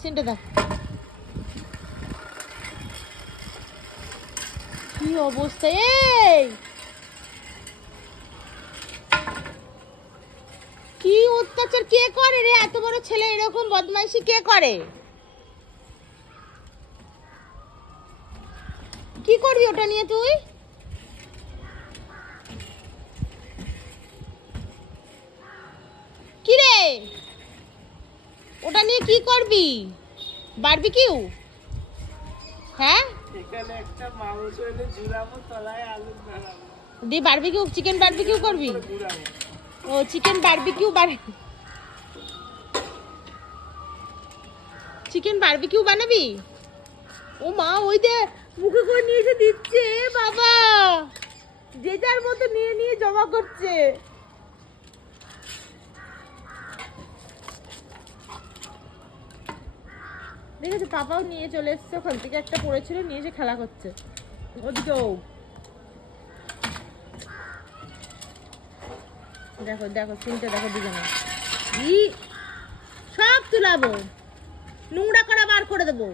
সিনটা দেখ কি অবস্থা। এই কি অত্যাচার কে করে রে? এত বড় ছেলে এরকম বদমাইশি কে করে? কি করবি ওটা নিয়ে তুই? কি রে ওটা নিয়ে কি করবি? বারবিকিউ? হ্যাঁ এখানে একটা মাংস এনে ঝুলাবো, তলায় আলু ধরাবো, দি বারবিকিউ, চিকেন বারবিকিউ করবি? ঘুরাবো। ও চিকেন বারবিকিউ চিকেন বারবিকিউ বানাবি? ও মা ওই দে মুখে করে নিয়ে এসে দিচ্ছে বাবা, যে যার মতো নিয়ে নিয়ে জমা করছে। দেখেছো পাপাও নিয়ে চলে এসছে, ওখান থেকে একটা পড়েছিল নিয়ে এসে খেলা করছে। ওদিকেও দেখো দেখো সিনটা দেখো দুজনে। সব তুলাবো, নোংরা করা বার করে দেবো।